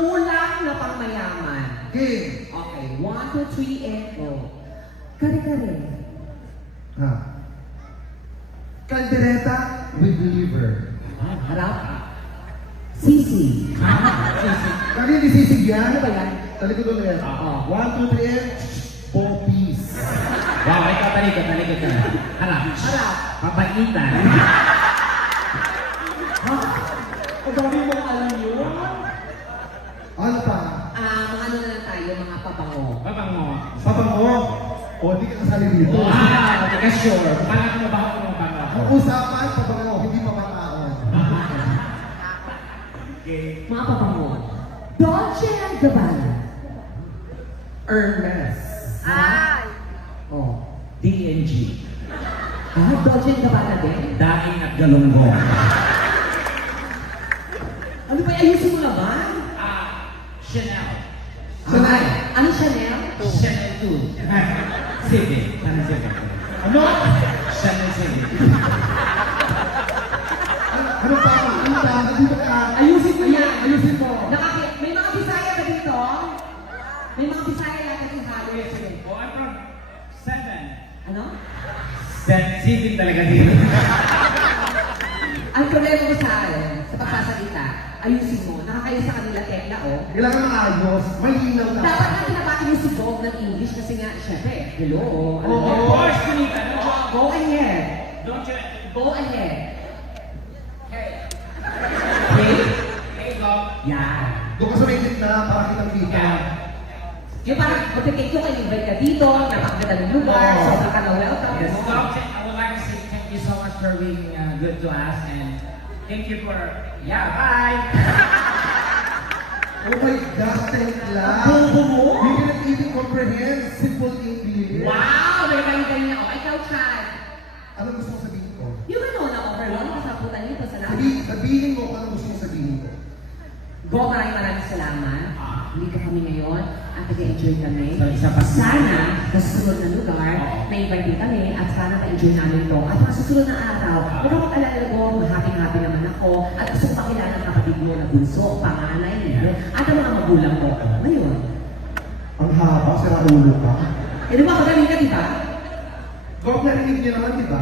ulam na pangmayaman. Okay. Okay, 1, 2, 3, and go. Kare-kare. Ha. Caldereta with liver. Harap. Sisi. Kami hindi sisig yan. Ano ba yan? Talikod ulit. Oo. 1, 2, 3, and poppies. Wow, ikaw talikod ka. Harap. Harap. Papaitan. Ang dami mong alam yun. Ano pa? Mga ano na lang tayo, mga pabango. Babang mo. Pabango. O, hindi ka kasali dito. Hindi ka sure. Parang ka mabaho ko ng bango. Ang usapan, pabango, hindi pamataon. Okay. Mga pabango. Dolce & Gabbana. Hermes. Ay! Oh. D&G. Dolce & Gabbana din? Daing at galunggong. Ano ba, ayusin mo naman? Chanel. Chanel. Ano Chanel? Chanel 2. Sige. Ano sige? Ano? Chanel sige. Ano pa? Ano pa? Dito ka. Ayusin mo yan. Ayusin mo. May mga Bisaya ba dito? May mga Bisaya natin yung halo. Sige. Oh, I'm from 7. Ano? Sige talaga dito. Ang problema ko sa pagsasalita, ayusin mo. Nakakaya sa kanila tekla, oh. Kailangan maayos. Malinaw na. Dapat nga tinapati yung si Bob ng English kasi nga, syempre, hello. Ano Oo. Of course, Kunita. Go ahead. Don't you? Go ahead. Hey. Okay? Hey, Bob. Yan. Doon ka sa may gitna para kitang dito. Yung parang, mag-take yung invite ka dito, napakaganda ng lugar, Oo. sobrang ka na welcome. Yes, no? Bob, I would like to say thank you so much for being good to us and thank you for, bye! Oh my God, thank lang. Bobo mo? We cannot even comprehend simple English. Wow! May kayo niya. O, ikaw, Chad. Ano gusto mo sabihin ko? Yung ano, na-overwhelm ka sa putan nito sa lahat. Sabihin mo kung ano gusto mo sabihin ko. Go, maraming salamat. Hindi ka kami ngayon at nag-enjoy kami. So, isa pa. Sana, sa susunod na lugar, na-invite din kami at sana ma-enjoy namin to. At sa susunod na araw, huwag ako mag-alala ko, happy-happy naman ako at gusto ko pakilala ng kapatid mo na bunso, panganay, at ang mga magulang ko. Ngayon, Ang haba, sira ulo ka. di ba, magaling ka, di ba? Gop, narinig niyo naman, di ba?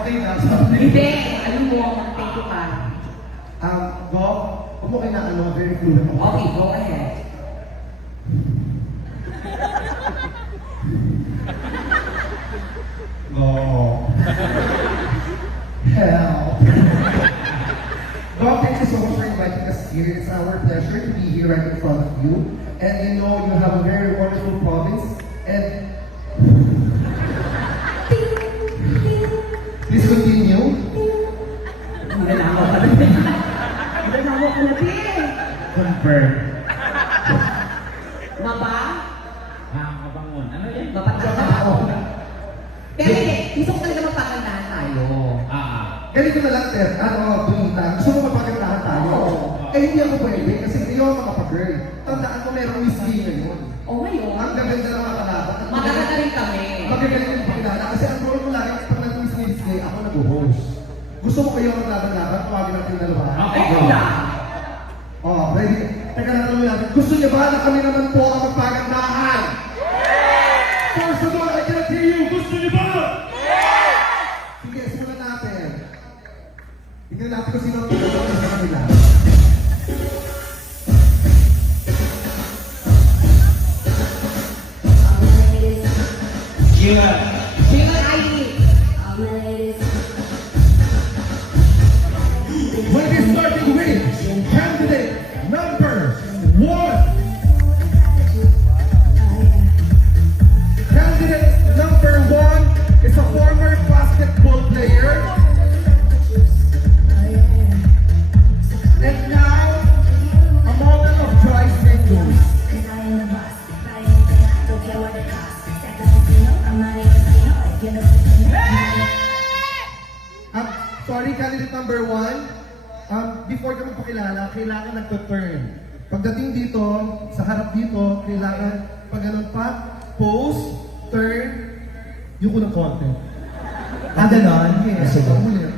Okay na, sabi. Hindi, ano mo, mag-thank you ka. Gop, huwag mo kayo na ano, very fluent ako. Okay, go ahead. Go. Hell. Gop, thank you so much for inviting us here. It's our pleasure to be here right in front of you. And you know, you have a very wonderful province. And please continue. Nagalawa ka na. Nagalawa ka na, Pin. Confirm. Maba? Kabangon. Ano yan? Mapagkakao. Pero hindi, gusto ko talaga magpakandahan tayo. Ganito na lang, Ter. Dunita. Gusto mo mapagandahan tayo? Eh, hindi ako pwede kasi hindi ako makapag-girl. Tandaan ko merong whiskey ngayon. O ngayon, Ang gaganda ng mga kalaban. magaganda rin kami. Magagaling yung pakilala kasi ang role ko lagi pag nag-whiskey, ako nag-host. Gusto mo kayo maglaban-laban, tawagin natin yung dalawa. Okay, Ayun go. lang. Oh, ready? Teka lang naman natin. Gusto niyo ba na kami naman po ang magpagandahan? First of all, I cannot hear you. Gusto niyo ba? Sige, simulan natin. Tingnan natin kung sino ang pinagawa sa kanila. Yeah. Sino ang ID? We'll be starting with candidate number 1. Candidate number 1 is a former basketball player. And now, a model of dry singles. Sorry, candidate number 1. Before ka magpakilala, kailangan nagto-turn. Pagdating dito, sa harap dito, kailangan pag ganun pa, pose, turn, yung unang konti. Ganon? Yes. Sige. Ang ulit.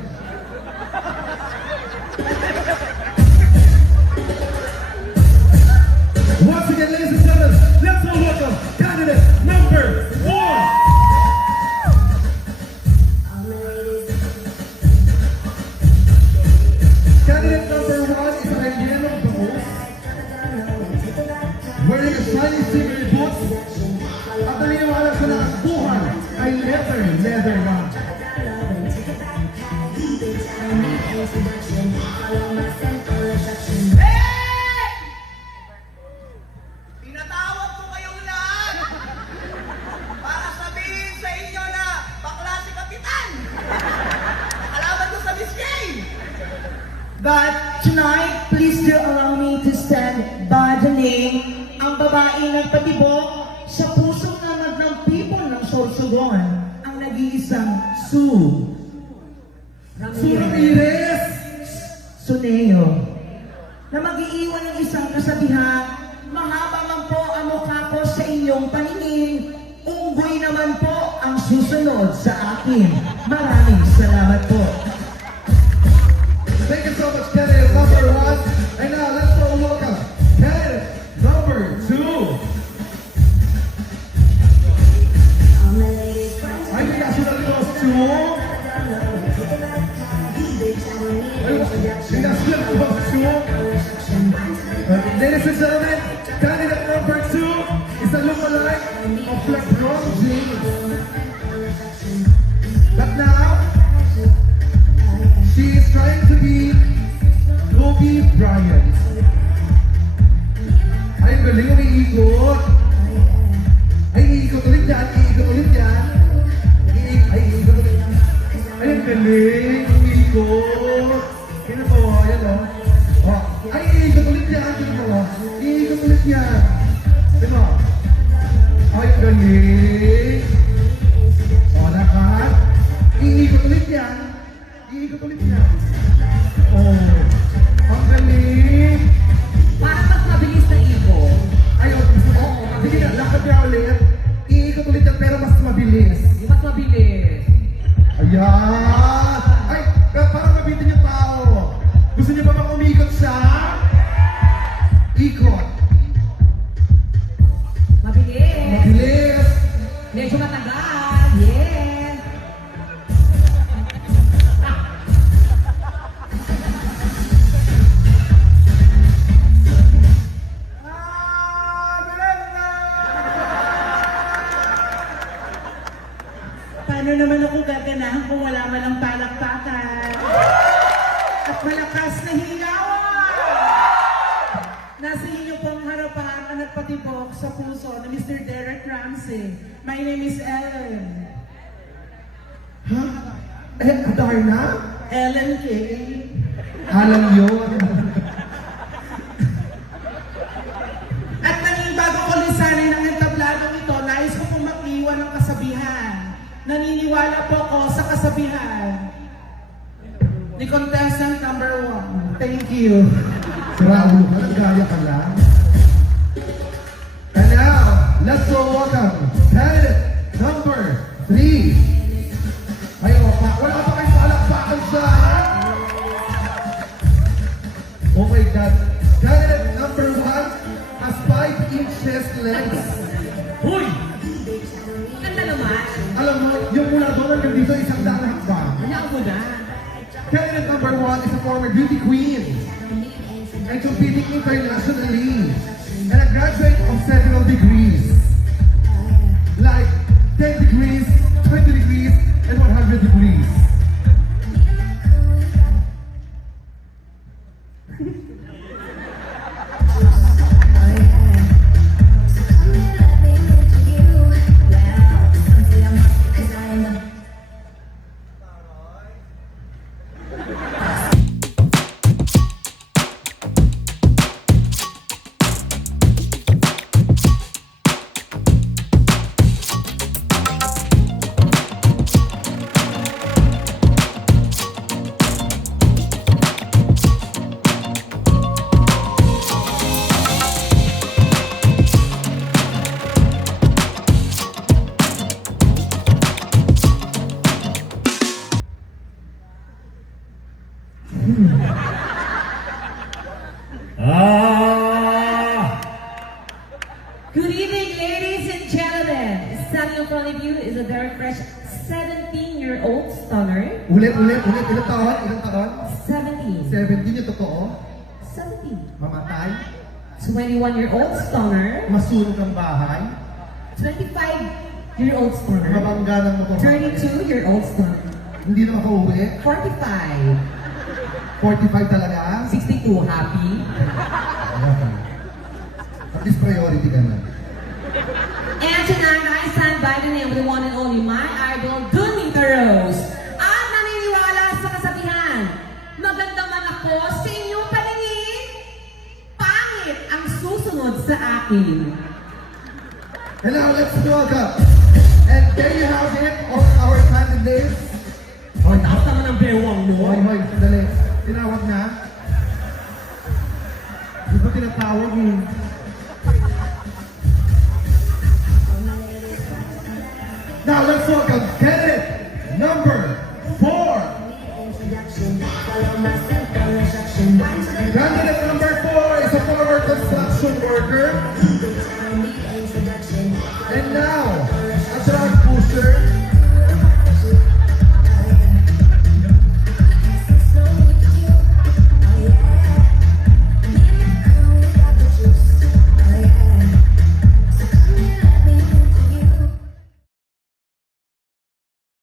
babaeng nagpatibok sa pusong naman ng people ng Sorsogon, ang nag-iisang Sue. Sue Ramirez! Suneo, na mag-iiwan ng isang kasabihan, mahaba man po ang mukha ko sa inyong paningin, unggoy naman po ang susunod sa akin. Maraming salamat po. Thank you so much, candidate number 1. And now, let's go welcome candidate number 2. Ay, binasunod ko, Sue. Ay, binasunod ko, Sue. Ladies and gentlemen, candidate number 2 is a lookalike of LeBron James. But now, she is trying to be Kobe Bryant. Ay, ang galing, umiikot. Ay, iikot ulit yan, iikot ulit yan. Ay, iikot ulit yan. Ay, ang galing, umiikot. Kino po, ayan o. Oh. Ay, iikot ulit yan, kino po. Iikot ulit yan. Diba? Ay, ang galing. O, lahat. Iikot ulit yan. Iikot ulit yan. Oh, ang galing. Parang mas mabilis na ikot. Ay, oh, sige na, lakad niya ulit. Iikot ulit yan, pero mas mabilis. Yung mas mabilis. Ayan. Ay, parang mabitin yung tao. Gusto niyo ba bang umikot siya? Ikot. Mabilis. Mabilis. Medyo matagal. Yes. Paano naman ako gaganahan kung wala man ang palakpakan? At malakas na hilawan! Nasa inyo pong harapan ang nagpatibok sa puso na Mr. Derek Ramsey. My name is Ellen. Ha? Eh, Adarna? Ellen K. Alam yun. At nanging bago ko lisanin ang entabladong ito, nais ko pong mag-iwan ng kasabihan. Naniniwala po ako sa kasabihan ni contestant number 1. Thank you. Grabe ka, nagaya ka lang. And now, let's go welcome candidate number 3. Ay, wala pa kayo palakpakan siya. Oh my God. Candidate number 1 has 5 inches legs. Huy! Ganda naman. Alam mo, yung mula doon hanggang dito, isang daan hakbang. Hayaan mo na. Candidate number 1 is a former beauty queen and competing internationally and a graduate of several degrees like 10 degrees, 20 degrees, and 100 degrees. Good evening, ladies and gentlemen. Standing in front of you is a very fresh 17-year-old stunner. Ulit. Ilang taon? 17. 17 yung totoo. 17. Mamatay. 21-year-old stunner. Masunog ang bahay. 25-year-old stunner. Mabangga ng motor. 32-year-old stunner. Hindi na makauwi. 45. 45 talaga. 62, happy. At least priority ka na. And tonight, I stand by the name of the one and only my idol, Donita Rose. At naniniwala sa kasabihan, maganda man ako sa inyong paningin, pangit ang susunod sa akin. And now let's welcome. And there you have it, all our candidates. Oh, taas naman ang bewang mo. Hoy, hoy, sandali. Tinawag na. Di ba tinatawag mo? Now let's welcome candidate number 4. Candidate number 4 is a former construction worker. And now,